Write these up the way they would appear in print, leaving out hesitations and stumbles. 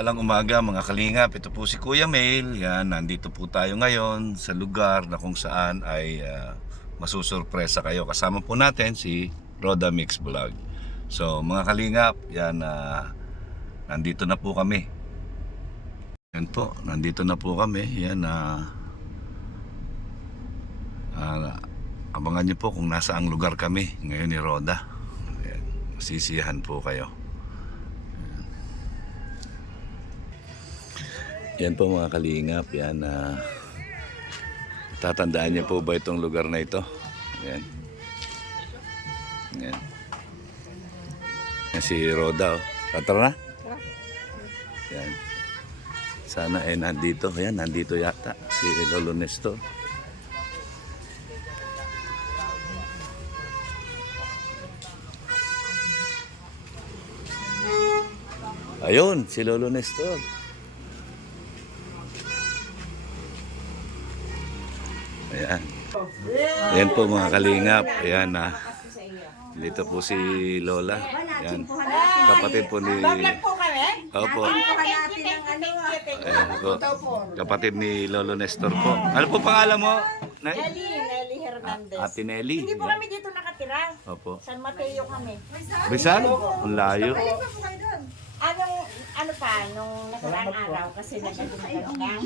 Alang umaga mga kalingap, ito po si Kuya Mail. Yan, nandito po tayo ngayon sa lugar na kung saan ay masusurpresa kayo. Kasama po natin si Roda Mix Vlog. So mga kalingap, yan, nandito na po kami. Yan po, nandito na po kami. Yan, abangan nyo po kung nasaang lugar kami ngayon ni Roda. Yan, masisiyahan po kayo. Yan po mga kalingap, yan, tatandaan niyo po ba itong lugar na ito? Yan. Yan. Yan si Roda, oh. Tara na? Yan. Sana nandito. Yan, nandito yata si Lolo Nestor. Ayun, si Lolo Nestor. Ayan. Ayan po mga kalingap. Ayan na. Dito po si Lola. Ayan. Kapatid po ni... Opo. Ayan po. Kapatid ni Lolo Nestor po. Ano po pangalan mo? Nelly Hernandez. Ate Nelly. Hindi po kami dito nakatira. Opo. San Mateo kami. Rizal? Ang layo. Nung nakaraang araw kasi nagkatumagal ng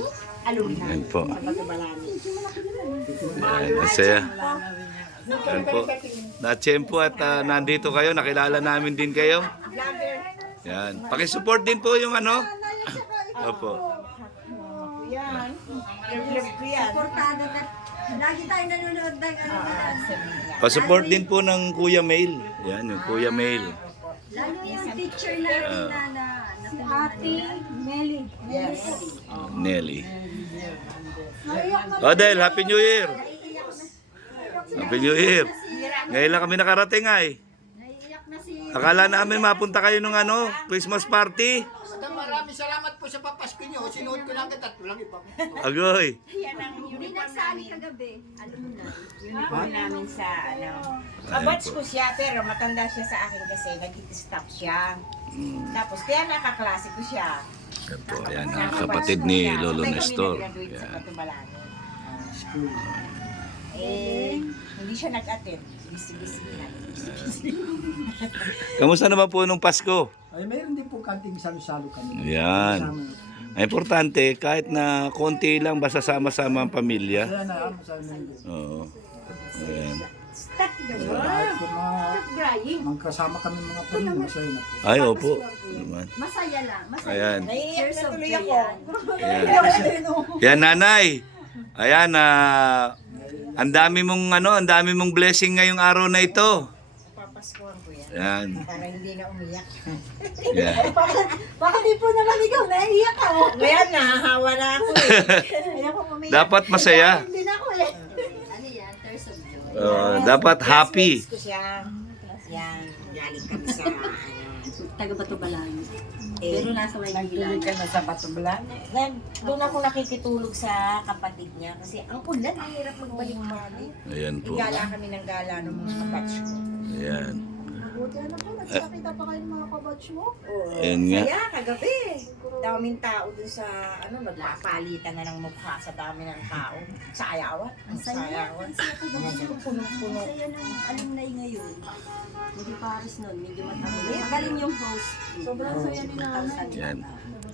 alumna. Ayan po. Sa Batubalani. Ayan, masaya. Ayan po. Na-tsempo at nandito kayo. Nakilala namin din kayo. Vlogger. Yan. Pakisupport din po yung ano. Opo. Yan. Love ko yan. Portado na. Lagi tayo nanonood ng Pasupport din po ng Kuya Mail. Yan, yung Kuya Mail. lalo yung teacher namin na Ate Nelly. Yes. Nelly. Odel, Happy New Year! Happy New Year! Ngayon lang kami nakarating ay. Naiiyak na si... Akala namin mapunta kayo nung ano, Christmas party. Maraming salamat po sa papasko nyo. Sinuot ko lang kita at walang iba. Agoy. Yan ang Hindi uniform nagsali namin. kagabi. Alam mo na. Uniform namin sa kabatch ko siya pero matanda siya sa akin kasi nag-stop siya. Tapos kaya nakaklase ko siya. Yan po, yan ang kapatid ni Lolo Nestor. Nag-graduate sa Yan. Batubalani. Hindi siya nag-attend. Busy-busy na. Kamusta naman po nung Pasko? Ay, mayroon din po kanting salo-salo kami. Yan. Ang importante, kahit na konti lang, basta sama-sama ang pamilya. Kaya na, ano sa amin. Oo. Ayan. Stop the Kahit kung crying. magkasama kami mga pamilya, masaya na po. Ay, opo. Naman. Masaya lang. Masaya. Ayan. Naiiyak na tuloy joy ako. yan. Ayan. Yan, nanay. Ayan, ang dami mong blessing ngayong araw na ito. Papaskuhan ko yan. Yan. Para hindi na umiyak. Yan. Baka di po naman ikaw. Naiiyak ka. Oh. Ngayon, nahahawa na ako eh. Ayoko umiyak. Dapat masaya. Hindi na ako eh. Ano yan? Tears of joy. Dapat happy. Classmates ko siya. Yan, galing kami sa Taga Batubalani. Pero nasa Nagtulog ka na sa Batubalani. Doon ako nakikitulog sa kapatid niya kasi ang ulan, ang hirap magbalik mali. Ayan po. Gala kami ng gala ng mga kabatch ko. Ayan. Buti ano po. Nagkakita pa kayo ng mga kabatch mo. Oo. Ayan nga. Kaya kagabi, daming tao dun sa, nagpapalitan na ng mukha sa dami ng tao. Sayawan. Ang saya. Sayawan. Ang saya ko naman yung Punong-puno. Ang saya ng alumni ngayon. Hindi Paris nun. Medyo matagal. Magaling yung host. Sobrang saya ni nanay. Yan.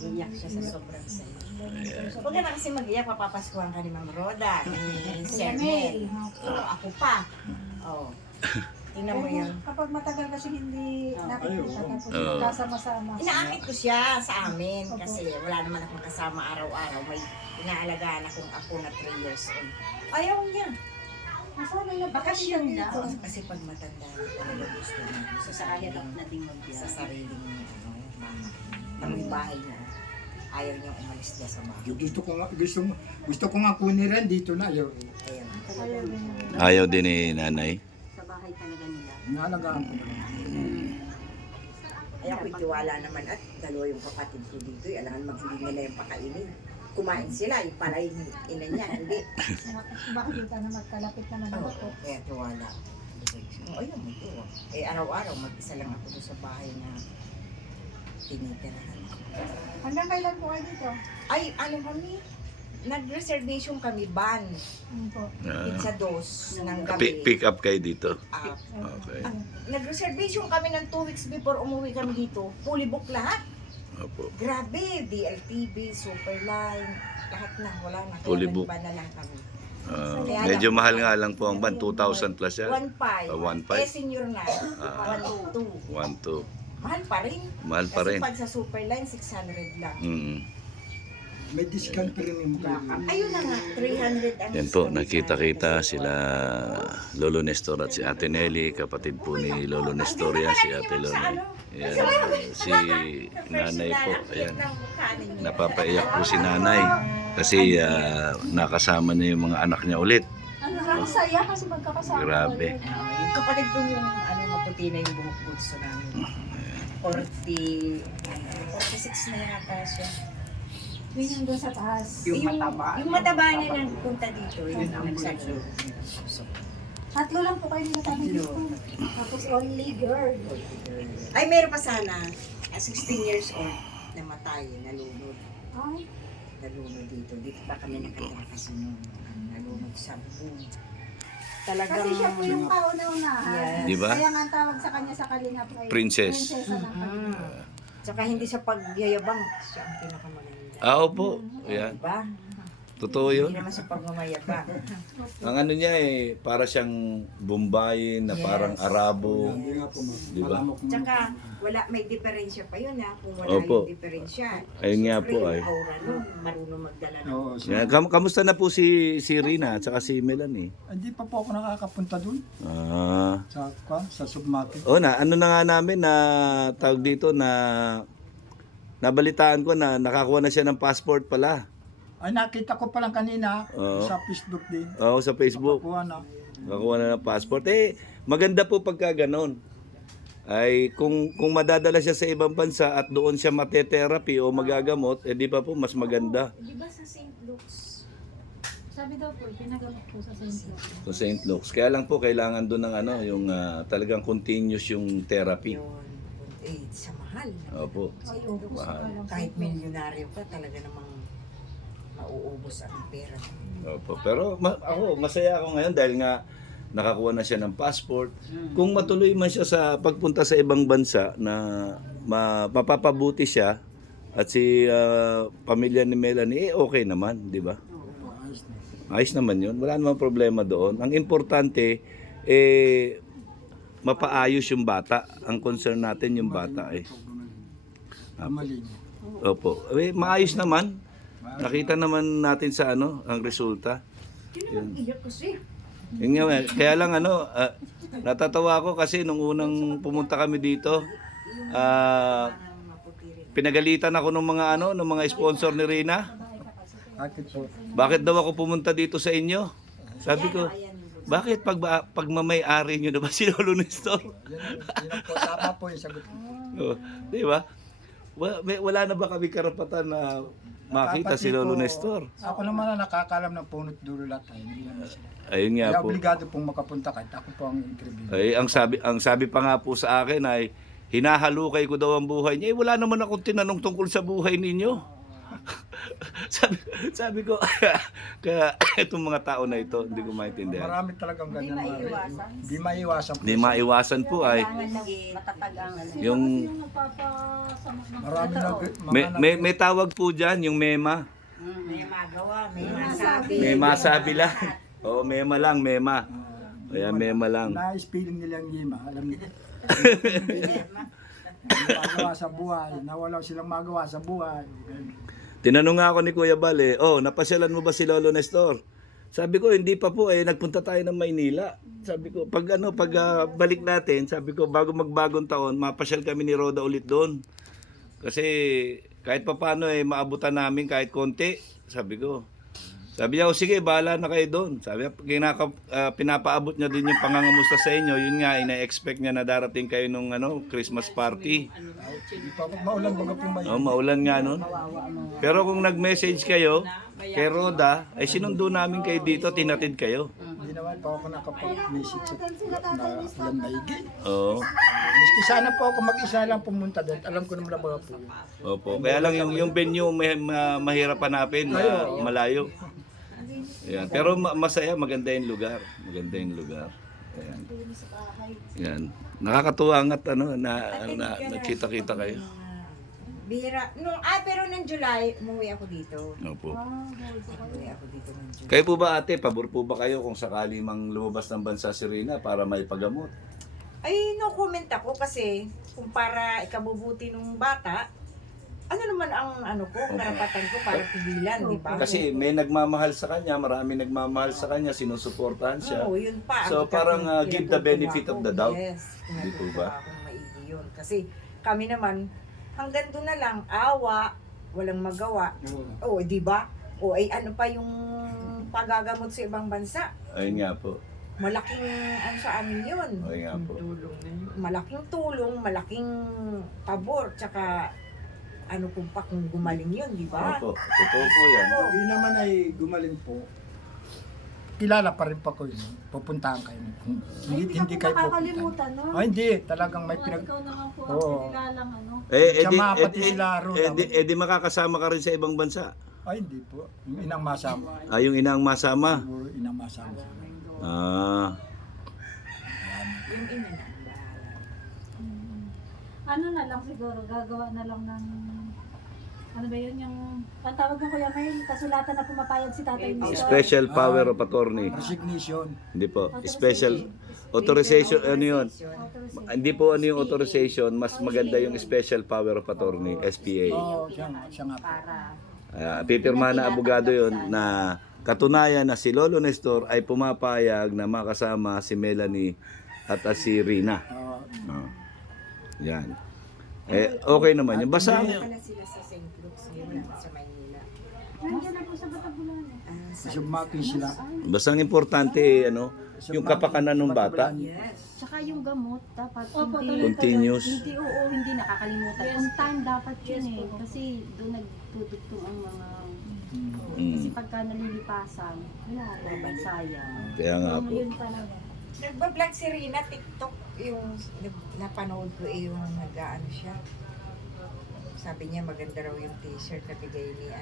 Iyak siya sa sobrang saya. Huwag ka na kasi mag-iyak, papapaskuhan ka ni Ma'am Roda, ni Sir Mel. Ako pa. Oh. Tingnan mo yun. Kapag matagal kasi hindi nakikita tapos Oo. magkasama-sama. Inaakit ko siya sa amin kasi wala naman akong kasama araw-araw. May inaalagaan akong apo na 3 years old. Ayaw niya. Masama na bakasyon na. Kasi pag matanda na talaga gusto niya. Sa kaya na ding Sa sariling bahay. May bahay na. Ayaw niya umalis niya sa bahay. Gusto ko nga kunin rin dito na. Ayaw. Ayan. Ayaw din ni nanay. Sa bahay talaga nila. Nalagaan ko na. Ay ako'y tiwala naman at dalawa yung kapatid ko dito. Alangan maghuli nila yung pakainin. Kumain sila, ipalay yung ina niya. Hindi. Bakit dito na magkalapit naman Oo, ako? kaya tiwala. Ayun mo ito. Eh araw-araw mag-isa lang ako doon sa bahay na tinitirahan ko. Hanggang kailan po kayo dito? Ay, ano kami? Nag-reservation kami, van. Ano po? Pizza dos ng gabi. Pick up kayo dito. Ah, Okay. nag-reservation kami ng 2 weeks before umuwi kami dito. Fully book lahat. Opo. Grabe, DLTV, Superline, lahat na, wala na. Kaya Fully book. nag-ban na lang kami. Medyo mahal nga lang po ang ban, 2,000 plus yan. 1.5. 1.5. Eh, senior na. Ah. 1.2. 1,2. Mahal pa rin. Mahal pa rin. Kasi pag sa Superline, 600 lang. May discount premium kayo. Ayun na nga, 300 ang Yan po, discount nakita-kita sa- sila Lolo Nestor at si Ate Nelly, kapatid po ni Lolo Nestor yan, si Ate Lolo. Yan, si nanay po, ayan. Napapaiyak po si nanay kasi nakasama niya yung mga anak niya ulit. Ang saya kasi magkakasama. Grabe. Yung kapatid ko yung maputi na yung buhok pulso namin. 46 na yata siya. Yun yung doon sa taas. Yung mataba na nagpunta dito, yun ang nagsabi. Tatlo lang po kayo nakatabi dito. Tapos only girl. Ay, meron pa sana. 16 years old, namatay, nalunod. Ay, Nalunod dito. Dito pa kami nakatira kasi nung nalunod sa buong. Talagang... kasi siya po yung kauna-unahan. Yes. Di ba? Kaya nga ang tawag sa kanya sa Kalingap ay Princess. Prinsesa ng Kalingap. Tsaka hindi sa pagyayabang, siya ang pinakamaganda. Opo. Ayan. Diba? Totoo Hindi yun. naman sa pagmamayabang. Ang ano niya para siyang Bombayin na parang Arabo. Hindi nga po, Di ba? malamok mo. Tsaka wala, may diferensya pa yun ha, kung wala Opo. yung diferensya. Ayun nga po, Siyempre, ay. yung aura nun, marunong magdala ng... Oo, so, Yan. Kamusta na po si Rina at saka si Melanie? hindi pa po ako nakakapunta dun sa submarket. Ano na nga namin na tawag dito na nabalitaan ko na nakakuha na siya ng passport pala. Ay, nakita ko pa lang kanina Oo. sa Facebook din. Oo, sa Facebook. Kuha na. Nakakuha na ng passport. Maganda po pagka ganon. Ay kung madadala siya sa ibang bansa at doon siya mate-therapy o magagamot, di ba po mas maganda Di ba sa St. Luke's? Sabi daw po, pinagamot po sa St. Luke's. sa St. Luke's. Kaya lang po kailangan doon ng yung talagang continuous yung therapy. Yun. Eh, sa mahal. Opo. Ay, ubos Mahal. ka lang. Kahit milyonaryo ka, talaga namang mauubos ang pera. Opo. Pero ako, masaya ako ngayon dahil nga nakakuha na siya ng passport. Kung matuloy man siya sa pagpunta sa ibang bansa na mapapabuti siya at si pamilya ni Melanie, okay naman, di ba? Ayos naman yun. Wala namang problema doon. Ang importante, mapaayos yung bata. Ang concern natin yung bata eh. Mali. Opo. Maayos naman. Nakita naman natin sa ang resulta. Yun. Yun nga, kaya lang natatawa ako kasi nung unang pumunta kami dito, pinagalitan ako ng mga sponsor ni Rina. Bakit po? Bakit daw ako pumunta dito sa inyo? Sabi ko, bakit pag mamay-ari nyo na ba si Lolo Nestor? Yan po, tama po yung sagot. Oh, di ba? Wala na ba kami karapatan na makita si Lolo Nestor? Ako naman na nakakalam ng punot dulo lahat. Hindi naman sila. Ayun nga Kaya po. obligado pong makapunta kahit ako po ang interview. Ay, ang sabi pa nga po sa akin ay hinahalukay ko daw ang buhay niya. Wala naman akong tinanong tungkol sa buhay ninyo. sabi ko, kaya itong mga tao na ito, hindi ko maintindihan. Marami talagang ganyan. Hindi maiwasan po. Hindi maiwasan po ay Matatag ang yung Yung nagpapasama ng Marami na may tawag po dyan, yung mema. May magawa, may masabi. Mema sabi lang. Oo, mema lang, mema. Kaya mema lang. Na-spelling nila ang Yema. Alam niyo. Magawa sa buhay. Nawala silang magawa sa buhay. Tinanong nga ako ni Kuya Bal, napasyalan mo ba si Lolo Nestor? Sabi ko, hindi pa po, nagpunta tayo ng Maynila. Sabi ko, pag balik natin, sabi ko, bago magbagong taon, mapasyal kami ni Roda ulit doon. Kasi kahit pa paano, maabutan namin kahit konti, sabi ko. Sabi niya, sige, bahala na kayo doon. Sabi niya, pinapaabot niya din yung pangangamusta sa inyo. Yun nga, ina-expect niya na darating kayo nung Christmas party. Hindi pa maulan baga po may. Maulan nga nun. Pero kung nag-message kayo kay Roda, ay sinundo namin kayo dito, tinatid kayo. Hindi naman po ako nakapag-message na ulan maigi. Oo. Miski sana po ako mag-isa lang pumunta doon. Alam ko naman po yun. Opo. Kaya lang yung venue mahirap hanapin, malayo. Yan. Pero masaya, maganda yung lugar. Maganda yung lugar. Ayan. Yan. Nakakatuwa at nakita-kita kayo. Bihira. Pero nung July, umuwi ako dito. Opo. Umuwi ako dito ng July. Kayo po ba ate, pabor po ba kayo kung sakali mang lumabas ng bansa si Rina para may pagamot? Ay, no comment ako kasi kung para ikabubuti ng bata, ano naman ang karapatan ko para pigilan, di ba? Kasi may nagmamahal sa kanya, marami nagmamahal sa kanya, sinusuportahan siya. Oo, yun pa. So, Ang parang, pinag- give the benefit of the doubt. Yes. Di po ba? Akong maigi yun. Kasi kami naman, hanggang doon na lang, awa, walang magawa. Oo, di ba? O ay ano pa yung pagagamot sa ibang bansa? Ayun nga po. Malaking sa amin yun. Ayun nga po. Malaking tulong, malaking pabor, tsaka kung gumaling yun, di ba? Opo, totoo po yan. Pag yun naman ay gumaling po, kilala pa rin pa ko yun. Pupuntahan kayo. Hindi kayo pupuntahan. Makakalimutan, no? Ah, hindi. Talagang may pinag... Ikaw naman po Oo. ang kinilalang ano. Tsama pati sila, Roda. di makakasama ka rin sa ibang bansa. Ay, hindi po. Yung inang masama. Yung inang masama. Siguro inang masama. Yung ina na, ang bahala. Ano na lang siguro, gagawa na lang ng... Ano ba yun yung... Ang tawag ng Kuya May, kasulatan na pumapayag si Tatay Nestor. Special power of attorney. Resignation. Hindi po. Special authorization, ano yun? Authorization. Hindi po ano yung authorization, mas maganda yung special power of attorney, SPA. Oo, siya nga po. Para Pipirma na abogado yon na katunayan na si Lolo Nestor ay pumapayag na makasama si Melanie at si Rina. Yan. Okay naman yun. Basta pala sila sa St. Luke's, hindi mo naman sa Maynila. Nandiyan na po sa Batabulan. Sumaki sila. basta ang importante yung kapakanan ng bata. Yes. Tsaka yung gamot, dapat Opo, hindi, Continuous. hindi nakakalimutan. On time dapat yun eh. Kasi doon nagtutugtong ang mga... Kasi pagka nalilipasan, wala, sayang. Kaya nga po. Yun talaga. Nagbablog si Rina, TikTok, yung napanood ko yung nag-ano siya. Sabi niya maganda raw yung t-shirt na bigay ni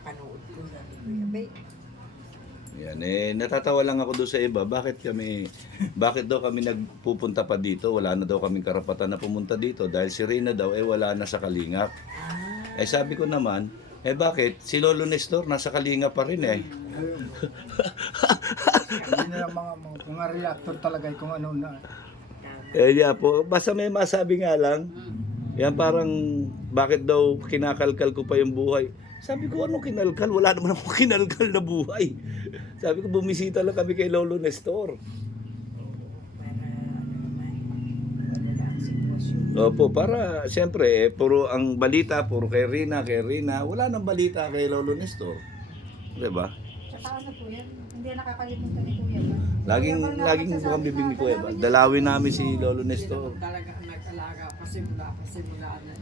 panood ko. Sabi ko, "Abay, Yan natatawa lang ako doon sa iba. Bakit daw kami nagpupunta pa dito? Wala na daw kaming karapatan na pumunta dito dahil si Rina daw wala na sa Kalingap. Sabi ko naman, bakit? Si Lolo Nestor nasa Kalingap pa rin Hindi na mga reactor talaga kung ano na. Yeah po. Basta may masabi nga lang. Yan parang, bakit daw kinakalkal ko pa yung buhay? Sabi ko, ano kinalkal? Wala naman akong kinalkal na buhay. Sabi ko, bumisita lang kami kay Lolo Nestor. Opo, para siyempre, puro ang balita, puro kay Rina. Wala nang balita kay Lolo Nestor. Diba? Tsaka ano po yan, hindi nakakalimutan ni Kuya ba? Laging bukang bibig ni Kuya ba? Dalawin namin si Lolo Nestor. Talaga nag-alaga pasimula na.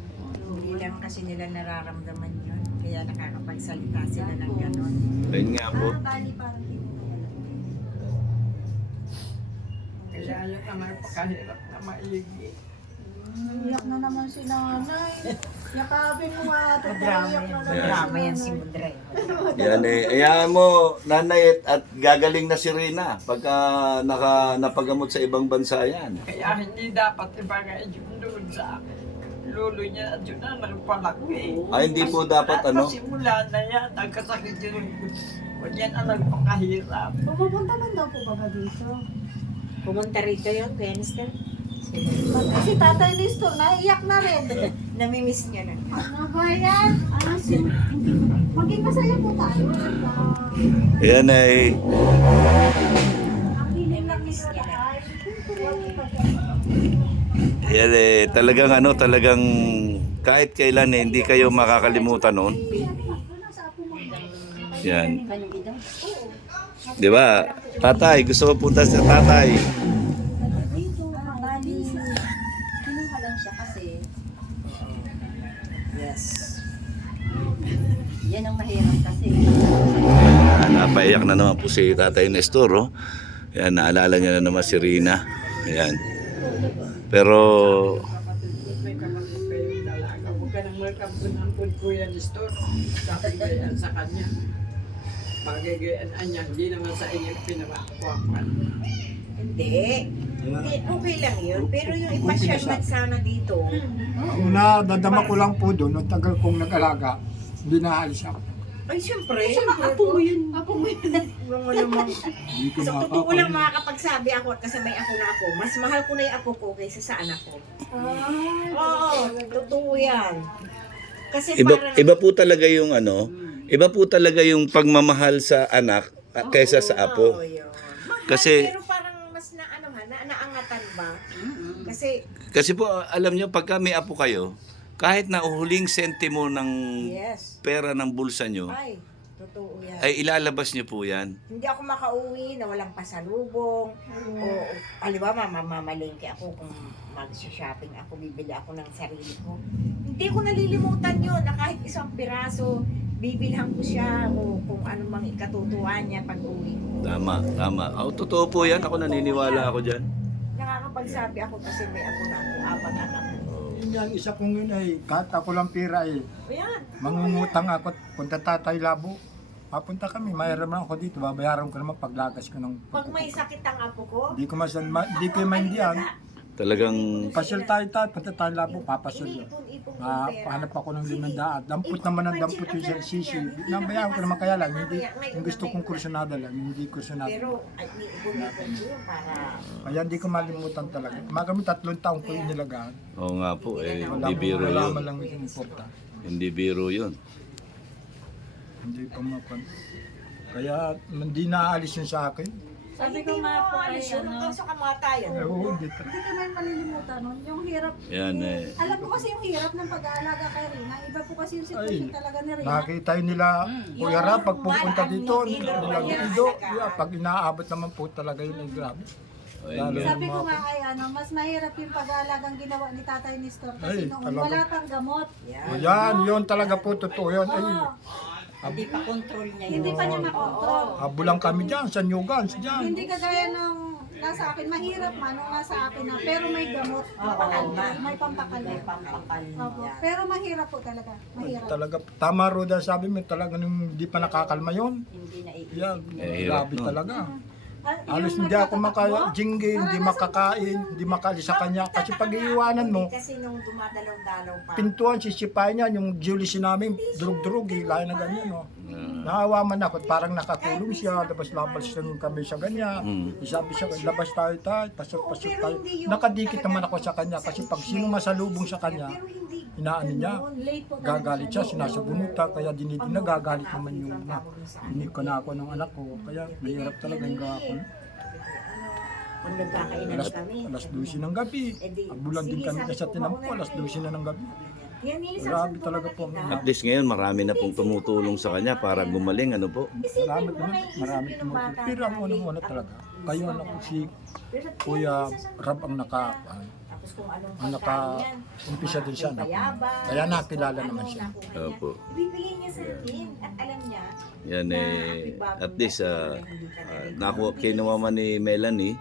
Hindi lang kasi nila nararamdaman yun. Kaya nakakapagsalita sila ng gano'n. Ayun nga po. Bali parang hindi mo kaya. Kaya yun naman pakahirap na maigi. Iyak na naman si nanay. Yakapin mo nga ito. Iyak na naman Drama si yan si nanay. Mudre. Yan Ayan mo, nanay at gagaling na si Rina pagka napagamot sa ibang bansa yan. Kaya hindi dapat ibagay yun doon sa lolo niya at yun na nagpalaki. Ay, hindi po dapat Pasimula na yan, nagkasakit yun. Yan ang nagpakahirap. Pupunta lang daw po ba dito? Pumunta rito yun, Wednesday. Kasi Tatay Nestor, naiyak na rin. Namimiss niya na. Ano ba yan? Maging masaya po tayo. Yan ay Ang hiling lang ni Tatay. yan talagang kahit kailan hindi kayo makakalimutan noon. Yan. Di ba? Tatay, gusto mo punta sa tatay. Bali, kinuha lang siya kasi Yes. yan ang mahirap kasi. Hanap napaiyak na naman po si Tatay Nestor, oh. Yan, naalala niya na naman si Rina. Ayan. Pero, May kapatid pa yung dalaga. Huwag ka nang magkampunan po Kuya Nestor. Sabi gayaan sa kanya. Pagigayaan niya, hindi naman sa inyo pinawakuan. Hindi. Hindi, okay lang yun. Pero yung ipasyal man sana dito. Ang una, dadama ko lang po doon, ang tagal kong nag-alaga, hindi naalis ako. Ay, siyempre. Apo mo yun. Apo mo yun. Mga namang. Hindi ko So, totoo lang makakapalit. makakapagsabi ako at kasabay ako na ako. Mas mahal ko na yung apo ko kaysa sa anak ko. Oo, totoo yan. Kasi parang... iba po talaga yung ano, iba po talaga yung pagmamahal sa anak kaysa sa apo. Oo, yun. Mahal, Kasi- pero parang mas naangatan ba? Kasi, Kasi po, alam nyo, pagka may apo kayo, kahit na uhuling sentimo ng yes. pera ng bulsa nyo, Ay, totoo yan. ay ilalabas nyo po yan. Hindi ako makauwi na walang pasalubong. O, halimbawa, mamalengke ako kung mag-shopping ako, bibili ako ng sarili ko. Hindi ko nalilimutan yun na kahit isang piraso, bibilhan ko siya o kung ano mang ikatutuwa niya pag uwi ko. Tama, tama. Oh, totoo po yan. Ako naniniwala ako dyan. Nakakapagsabi ako kasi may ako na ako, apat anak ko. Yun yan, isa kong yun ay, kahit ako lang pira eh, Ayan. mangungutang ako, punta Tatay Labo. Papunta kami, mayroon naman ako dito, babayaran ko naman paglagas ko ng... Pag may sakit ang apo ko, Hindi ko hindi ko maindihan. Talagang, Pasyal tayo, punta tayo Labo, papasyal yun. iniipon-ipon ko pera. Pahanap ako ng 500. Dampot naman ang dampot yung sa sisi. Nabayaan ko naman kaya lang, hindi, yung gusto kong kursunada lang, hindi kursunada. Pero ay, iniipon-ipon ko yun para... Kaya hindi ko malimutan talaga. Magami 3 taong ko yung nilagaan. oo nga po, eh, Wala hindi biro yun. Wala lang yung importa. Hindi biro yun. Hindi pa mapan. Kaya hindi naaalis yun sa akin. Sabi ko nga po ay yun, ano, hanggang sa kamatayan. Oo, hindi ta- hindi ko man malilimutan nun. Yung hirap, Yan eh. alam ko kasi yung hirap ng pag-aalaga kay Rina. Iba po kasi yung sitwasyon Ay, talaga ni Rina. Nakita yun nila, Kuya Rap, pag pupunta dito, nilang ido, pag inaabot naman po talaga yun ay grabe. Ayun nga. Sabi ko nga ay ano, mas mahirap yung pag-aalagang ginawa ni Tatay Nestor kasi Ay, noon talaga. wala pang gamot. O yan, yun talaga po, totoo yun. Ay, Hindi pa control niya Hindi pa niya makontrol. habulang kami dyan, sa Newgans, dyan. Hindi kagaya nung nasa akin, mahirap man nung nasa akin na, pero may gamot, may pampakali. Opo. Pero mahirap po talaga, mahirap. Talaga, tama Roda, sabi mo talaga nung hindi pa nakakalma yun. Hindi na Yan, Eh, hirap grabe nun. talaga. Ah, Alos yung hindi ako nagtatakbo, jingle, hindi makakain, hindi makalis sa kanya. Kasi pag iiwanan mo, Kasi nung dumadalaw-dalaw pa. pintuan, sisipain niya, yung Julius namin, durug-durug, layo na ganyan, no. Naawa man ako, parang nakakulong siya, labas-labas lang kami sa ganyan. Sabi siya, labas tayo, pasok-pasok tayo. Nakadikit naman ako sa kanya, kasi pag sino masalubong sa kanya, inaano niya, late po talaga gagalit siya, sinasabunuta, kaya dinidin na gagalit naman yung hindi ko na ako ng anak ko, kaya mahirap talaga yung gawa ko. Kung nagkakainan kami. Alas 12 ng gabi, abulan din kami sa tinampo, alas 12 na ng gabi. Yan, Grabe talaga po. At least ngayon, marami na pong tumutulong sa kanya para gumaling, ano po. Marami naman, marami tumutulong. Pero ang unang-una talaga, kayo na si Kuya Rab ang Tapos kung anong ang naka-umpisa din siya. Kaya nakilala naman siya. Opo. Ibibigay niya sa akin at alam niya Yan eh, at least, nakuha kinuha ni Melanie,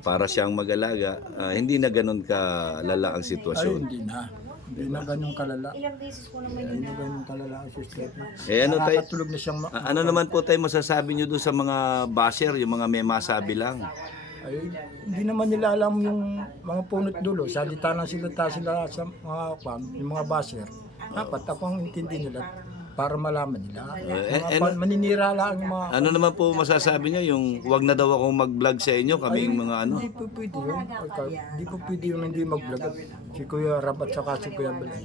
para siyang mag-alaga, hindi na ganun kalala ang Ay, sitwasyon. hindi na. Hindi na ganun kalala. ilang beses ko naman Hindi yun na ganun kalala ang system. Eh ano tayo, Nakakatulog na siyang ano naman po tayo masasabi nyo doon sa mga basher, yung mga may masabi lang? ay, hindi naman nila alam yung mga punot dulo. Salita ng silita sila sa mga yung mga baser. Dapat ako ang intindi nila para malaman nila. Maninira lang ang mga... Ano naman po masasabi nyo, yung wag na daw akong mag-vlog sa inyo, kaming mga ano? Hindi po pwede yun. Hindi po pwede yung hindi mag-vlog. Si Kuya Rab at saka si Kuya Balay.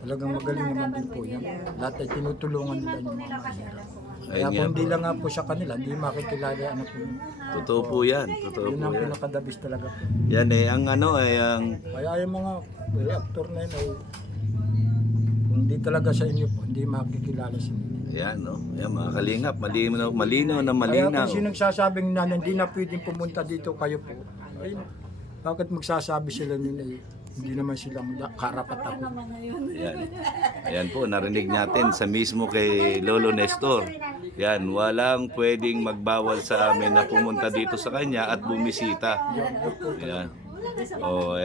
Talagang magaling naman din po yan. Lahat ay tinutulungan nila yung mga mahirap. Kaya Ayun nga kung po. hindi lang nga po sa kanila, hindi makikilala ano po yun. Totoo po yan, totoo Yun po ang yan. pinakadabis talaga po. Yan eh, ang ano ay ang... Kaya yung mga actor na yun ay kung hindi talaga sa inyo po, hindi makikilala sa inyo. Yan, no? Yan, mga kalingap, malinaw na Kaya malinaw. kung sino nagsasabing na hindi na pwedeng pumunta dito kayo po, ay bakit magsasabi sila nila eh, hindi naman silang karapat ako. Yan. Ayan po, narinig natin sa mismo kay Lolo Nestor. Yan, walang pwedeng magbawal sa amin na pumunta dito sa kanya at bumisita. Yan. O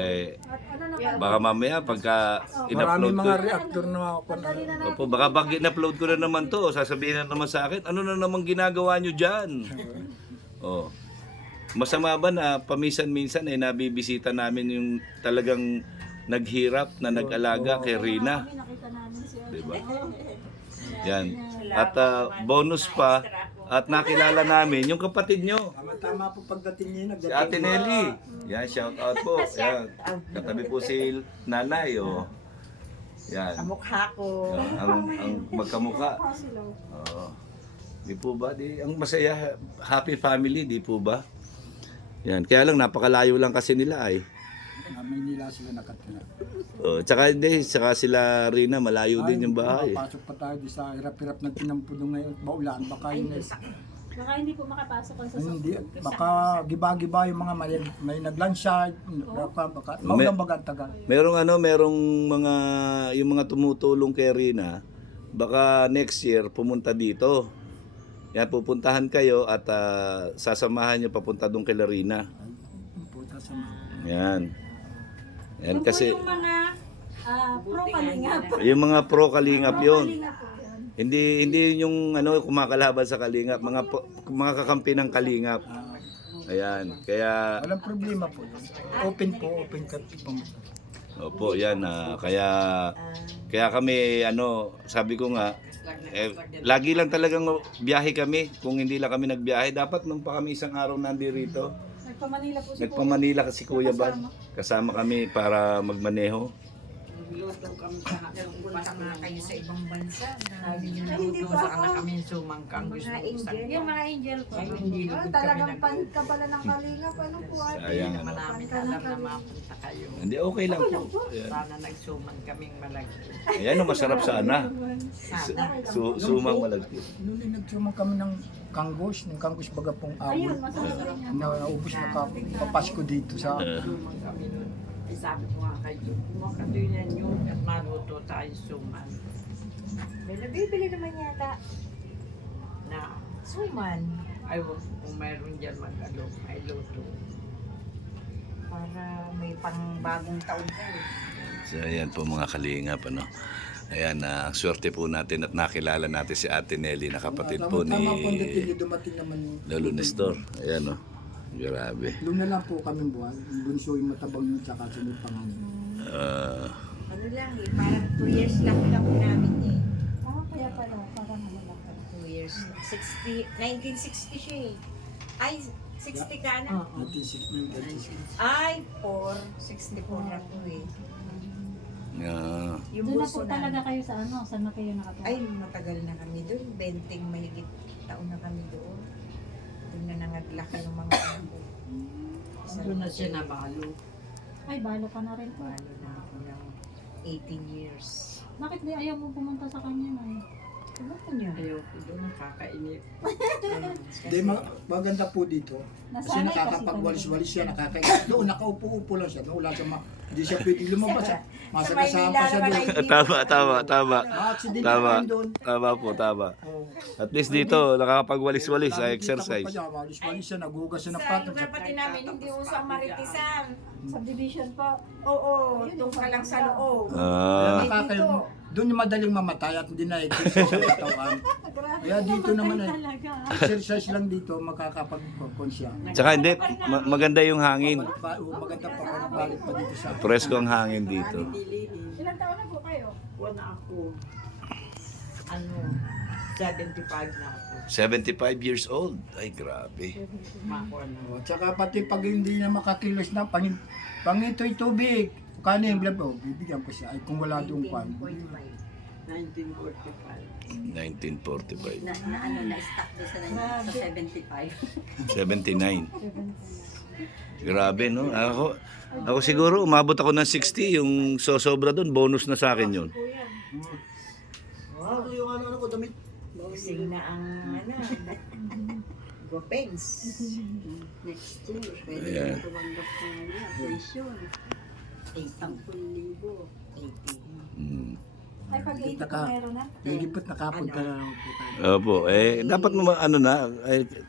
baka mamaya pagka in-upload Maraming ko, mga reactor na ako. opo, baka pag in-upload ko na naman to, sasabihin na naman sa akin, ano na naman ginagawa nyo dyan? Oh. Masama ba na paminsan-minsan ay nabibisita namin yung talagang naghirap na nag-alaga kay Rina? Nakita namin siya. Diba? Yan. At bonus pa, at nakilala namin yung kapatid nyo. Tama po pagdating niya, Si nagdating. Ate Nelly. Yan, shout out po. Yan. Katabi po si nanay. Oh. Yan. Kamukha ko. Ang magkamukha. Oo. Di po ba? Ang masaya, happy family, di po ba? Yan. Kaya lang, napakalayo lang kasi nila ay. Maynila sila nakatira. Oh, tsaka hindi, tsaka sila Rina, malayo din yung bahay. Pasok pa tayo di sa hirap-hirap ng tinampudo ngayon. Baulan, baka yun Baka hindi po makapasok ang sasakyan. hindi, baka giba-giba yung mga may naglandslide, baka maulang baga ang tagal. Merong mga, yung mga tumutulong kay Rina, baka next year pumunta dito. Yan, pupuntahan kayo at sasamahan nyo papunta doon kay Rina. Puta sa mga. Yan. Yan Yun kasi, po yung mga pro-kalingap. yung mga pro-kalingap yun. Kalingap po yun. Hindi yung kumakalaban sa kalingap, mga kakampi ng kalingap. Ayan, kaya Walang problema po yun. Open ka pumunta. opo, yan kaya kami sabi ko nga lagi lang talagang biyahe kami. Kung hindi lang kami nagbiyahe, dapat nung pa kami isang araw nandirito. Nagpa-Manila po si Nagpa-Manila kasi Kuya Bal. Kasama kami para magmaneho. Luto kami sa Punta nga kayo sa ibang bansa. Sabi niyo na. Luto sa anak kami sumangkang gusto Mga ko angel. Yung mga angel po. Ay, hindi lugod kami Talagang nag- panit ka pala ng kalingap. Ano po ate? Sayang, naman namin alam na mapunta kayo. Hindi, okay lang po. Ayan. Sana nagsuman kaming malaki. Ayan, masarap sana. Sana. Sumang malagkit. Noon ay nagsumang kami ng kanggos baga pong Ayun, awol. masarap yan. Naubos na papasko dito sa Suman kami nun. Eh, sabi ko nga kayo, kumakatuyan nyo at maluto tayo suman. May nabibili naman yata. Na, Suman. ay kung mayroon dyan ay luto. Para may pang bagong taon kayo. So ayan po mga kalingap Ayan, swerte po natin at nakilala natin si Ate Nelly na kapatid po ni Tama po dating dumating naman. Lolo Nestor. Ayan grabe. Doon na lang po kami buwan. Bunso yung matabang yun tsaka sunod pangalan. Ano lang parang 2 years lang namin eh. Kaya pala, parang ano lang. 2 years. 1960 siya eh. Ay, 60 ka na? 1996. Ay, 64 na po eh. Yung Doon na bunso po talaga kayo sa saan na kayo nakatulog? Ay, matagal na kami doon. 20 mahigit taon na kami doon. Doon na nangaglaki ng mga anak ko. Doon na siya nabalo. Ay, balo ka na rin po. Balo na ako ng 18 years. Bakit di ayaw mo pumunta sa kanya na Ano po niya? Ayaw ko doon, nakakainip. Hindi, maganda po dito. Kasi Nasanay kasi nakakapagwalis-walis siya, nakakaingat. Doon, nakaupo-upo lang siya. Wala siya, hindi siya pwede lumabas. Masagasaan pa siya doon. Tama. Ma-accident Tama. na doon. Tama po, tama. Oh. At least dito, nakakapagwalis-walis sa exercise. Walis-walis siya, nagugas siya ng Sa pato. lugar pati namin, hindi uso ang maritisan. Subdivision po. Oo, doon ka lang sa loob. Ah, Doon yung madaling mamatay at hindi na exercise sa katawan. Kaya dito naman Talaga. exercise lang dito, makakapag-consya. tsaka hindi, maganda yung hangin. Maganda pa balik pa dito sa Presko ang hangin dito. Ilang taon na po kayo? Wala ako. 75 na ako. 75 years old. Ay, grabe. Makuha na. Tsaka pati pag hindi na makakilos na, pangito'y tubig. Kanin, blab, bibigyan ko siya. Ay, kung wala doon kwan. 1945. 1945. Na-stuck doon sa 75. 79. Grabe, no? Ako siguro, umabot ako ng 60. Yung sosobra doon, bonus na sa akin yun. Kusing na ang Gopengs. Next year, pwede Ayan. na tumanggap ng pension. 80. 10,000. 80. Mm. Ay, pag 80 po Naka- meron na. Lilipot nakapunta na naman po tayo. Opo, dapat ano na,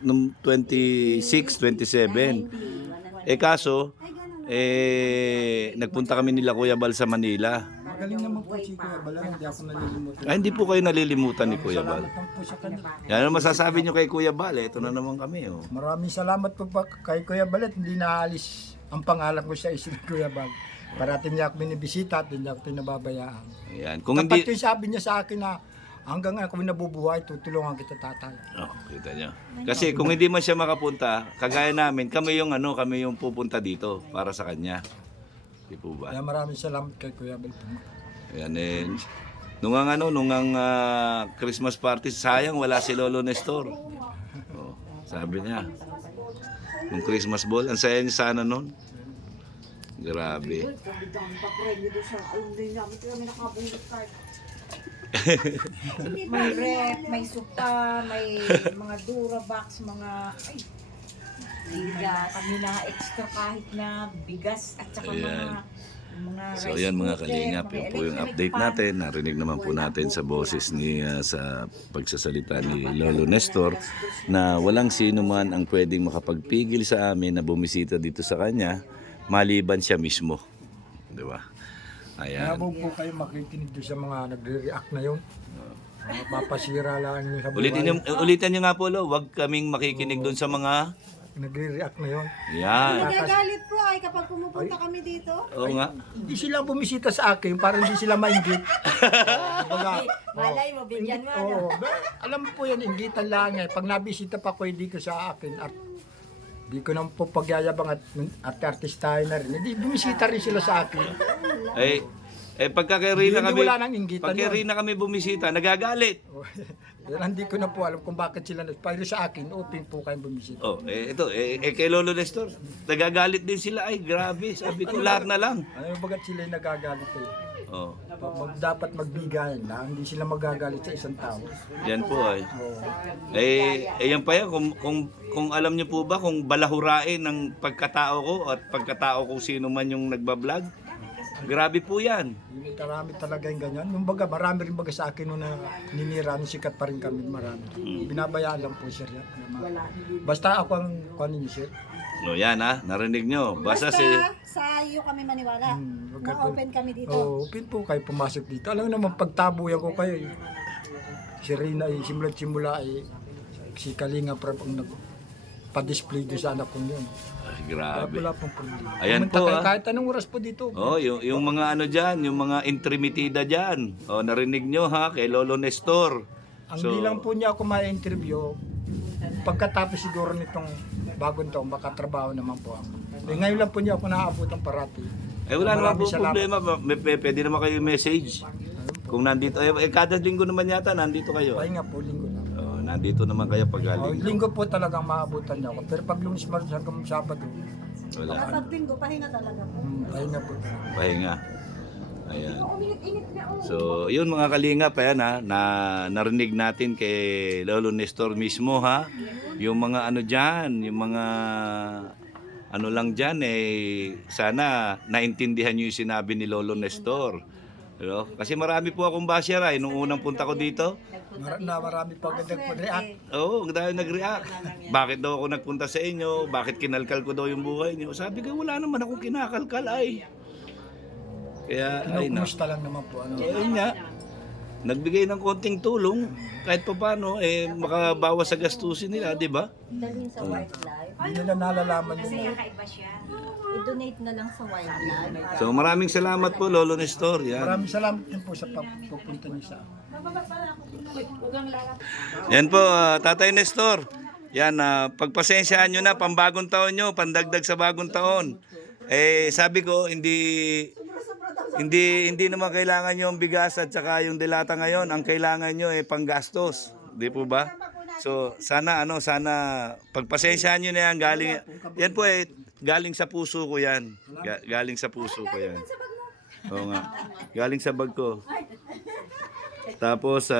nung 26, 27. Kaso, nagpunta kami nila Kuya Bal sa Manila. Magaling naman po si Kuya Bal, hindi ako nalilimutan. Ay, hindi po kayo nalilimutan ni Kuya Bal. Salamat lang po sa kanya. Yan ang masasabi nyo kay Kuya Bal, ito na naman kami. Oh. Maraming salamat po pa kay Kuya Bal at hindi naalis ang pangalan ko sa isip ni Kuya Bal. Parating niya ako binibisita at hindi ako pinababayaan. Ayan. Kung Tapat hindi... yung sabi niya sa akin na hanggang ako nabubuhay, tutulungan kita tatay. Oh, kita nyo. Kasi kung hindi man siya makapunta, kagaya namin, kami yung pupunta dito para sa kanya. Di po ba? Kaya maraming salamat kay Kuya Bal po. Ayan nung Christmas party, sayang wala si Lolo Nestor. Oh, sabi niya. Nung Christmas ball, ang saya niya sana nun. Grabe. Sabi dami pa premyo doon sa alam din namin kami nakabulot card. May rep, may supa, may mga Durabox, mga bigas. Kami na extra kahit na bigas at saka Ayan. mga So rice yan mga cooker, kalingap, mga yun po yung electric update pan. natin. Narinig naman po natin sa boses ni sa pagsasalita ni Lolo Nestor na walang sino man ang pwedeng makapagpigil sa amin na bumisita dito sa kanya maliban siya mismo. Di ba? Kaya Ayan. po kayo makikinig doon sa mga nagre-react na yun. Mga papasira lang yun sa buhay. Ulitin niyo nga po, Lo, huwag kaming makikinig doon sa mga... Nagre-react na yun. Yan. Nagagalit po ay kapag pumupunta kami dito. Oo nga. Hindi sila bumisita sa akin para hindi sila mainggit. Kumbaga, Malay mo, bigyan mo. oo, alam po yan, inggitan lang eh. Pag nabisita pa ko dito sa akin at di ko naman po pagyayabang at artistahin na rin. Hindi, bumisita rin sila sa akin. Pagka kay Rina Hindi, kami... wala nang inggitan Pag kay yun. Rina kami bumisita, nagagalit. Yan, hindi ko na po alam kung bakit sila pero sa akin, open po kayong bumisita. Oh, kay Lolo Nestor, nagagalit din sila. Ay, grabe. Sabi ko, lahat na lang. Ano bagat sila yung nagagalit eh. Oh, Dapat magbigayan lang, hindi sila magagalit sa isang tao. yan po ay. Oo. Yan pa yan. Kung alam niyo po ba, kung balahurain ng pagkatao ko at pagkatao ko sino man yung nagbablog, grabe po yan. Yung marami talaga yung ganyan. Yung baga, marami rin baga sa akin nung na ninira, sikat pa rin kami marami. Binabayaan lang po sir yan. Basta ako ang kunin niyo sir. No, yan ha, narinig nyo. Basta si... Sa iyo kami maniwala. Wag ka- Na-open kami dito. Oo, open po kayo pumasok dito. Alam mo naman, pagtabuyan ko kayo eh. Si Rina eh, simula eh, si Kalinga Prab ang nagpa-display doon sa anak ko yun. Ay, grabe. Wala pong problema. Ayan Pumunta po, kayo ah. kahit anong oras po dito. Oh, yung mga ano dyan, yung mga intrimitida dyan. Oh, narinig nyo ha, kay Lolo Nestor. Ang di lang po niya ako ma-interview, pagkatapos siguro nitong bagong taon, baka trabaho naman po ako. Ngayon lang po niya ako naaabutan parati. Wala naman po Maraming salamat. problema. Pwede naman kayo message. Kung nandito, kada linggo naman yata, nandito kayo. Pahinga po, linggo lang. Oh, nandito naman kayo pag linggo. Linggo po talagang maabutan niya ako. Pero pag Lunes, Martes, hanggang Sabado, Wala. Kapag linggo, pahinga talaga po. pahinga po. Pahinga. Ayan. So, yun mga kalingap, ayan ha, narinig natin kay Lolo Nestor mismo ha, yung mga ano dyan, yung mga ano lang dyan sana naintindihan nyo yung sinabi ni Lolo Nestor. Pero, kasi marami po akong basher nung unang punta ko dito. Marami po agad nag-react. Oo, dahil nag-react. Bakit daw ako nagpunta sa inyo? Bakit kinalkal ko daw yung buhay niyo? Sabi ko, wala naman akong kinakalkal ay. Kaya, ay na. Kumusta lang naman po. Ano. Ayun nga, nagbigay ng konting tulong kahit pa paano makabawas sa gastusin nila, di ba? Dalhin sa wildlife. Hindi nila nalalaman yun. Kakaiba siya. I-donate na lang sa wildlife. So maraming salamat po Lolo Nestor. Yan. Maraming salamat din po sa pagpupunta niyo sa akin. Yan po Tatay Nestor. Yan pagpasensyaan nyo na pambagong taon nyo, pandagdag sa bagong taon. Sabi ko hindi naman kailangan nyo ang bigas at saka yung delata ngayon. Ang kailangan nyo panggastos. Di po ba? So sana pagpasensyaan nyo na yan yan po galing sa puso ko yan. Galing sa puso ko yan. Oo nga. Galing sa bag ko. Tapos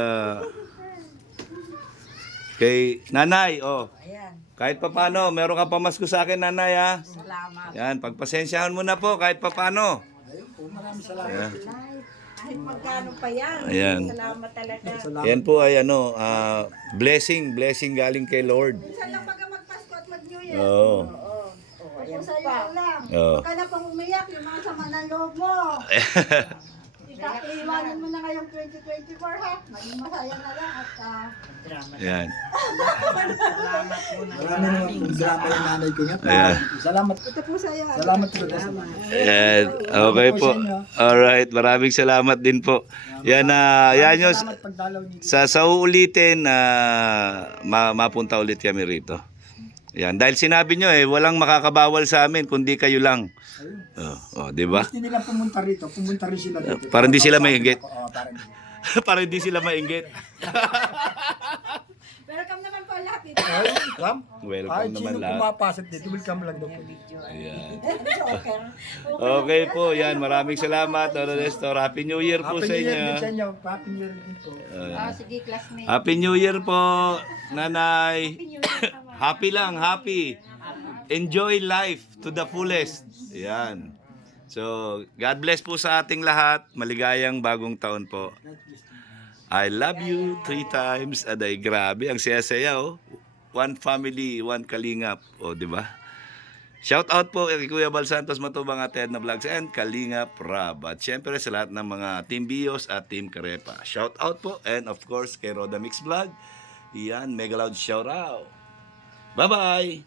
kay nanay, Ayan. kahit papano, meron ka pamasko sa akin nanay ha. Salamat. Yan, pagpasensyahan mo na po kahit papano. maraming salamat. Yeah. Kahit magkano pa yan. Ayan. Salamat talaga. Salamat. Yan po ay blessing galing kay Lord. Minsan lang baga magpasko at mag-New Year. Oo. Ayan Kung sa iyo pa. lang. Oo. Huwag ka na pang umiyak, yung mga sama ng loob mo. Iiwanan mo na ngayong 2024 ha. Maging masaya na lang at Drama. Yan. Salamat muna. Marami naman kung drama yung nanay ko nga. Ayan. Salamat. ito po sa iyo. Salamat po. Yan. Okay po. Alright, maraming salamat din po. Yan yan yun. Salamat pagdalaw niyo. Sa uulitin, mapunta ulit kami rito. Yan, dahil sinabi nyo walang makakabawal sa amin kundi kayo lang. Di ba? Gusto nila pumunta rito. Pumunta rin sila dito. Para hindi sila maingit. Oo, parang hindi. Para hindi sila mainggit. Welcome naman po lahat. Ay, welcome. Welcome naman Sino lahat. pumapasok dito, welcome lang daw. Ayan. Joker. Okay po, yan. Maraming salamat, Lolo Nestor. Happy New Year po Happy sa New Year din sa inyo. inyo. Happy New Year din po. Sige, classmate. Happy New Year po, Nanay. Happy lang, happy. Enjoy life to the fullest. Yan. So, God bless po sa ating lahat. Maligayang bagong taon po. I love you 3 times a day. Grabe, ang saya-saya oh. One family, one kalingap. O, di ba? Shout out po kay Kuya Bal Santos Matubang at Ted na Vlogs and Kalingap Rab. At syempre sa lahat ng mga Team Bios at Team Karepa. Shout out po. And of course kay Roda Mix Vlog. Yan, mega loud shout out. Bye-bye!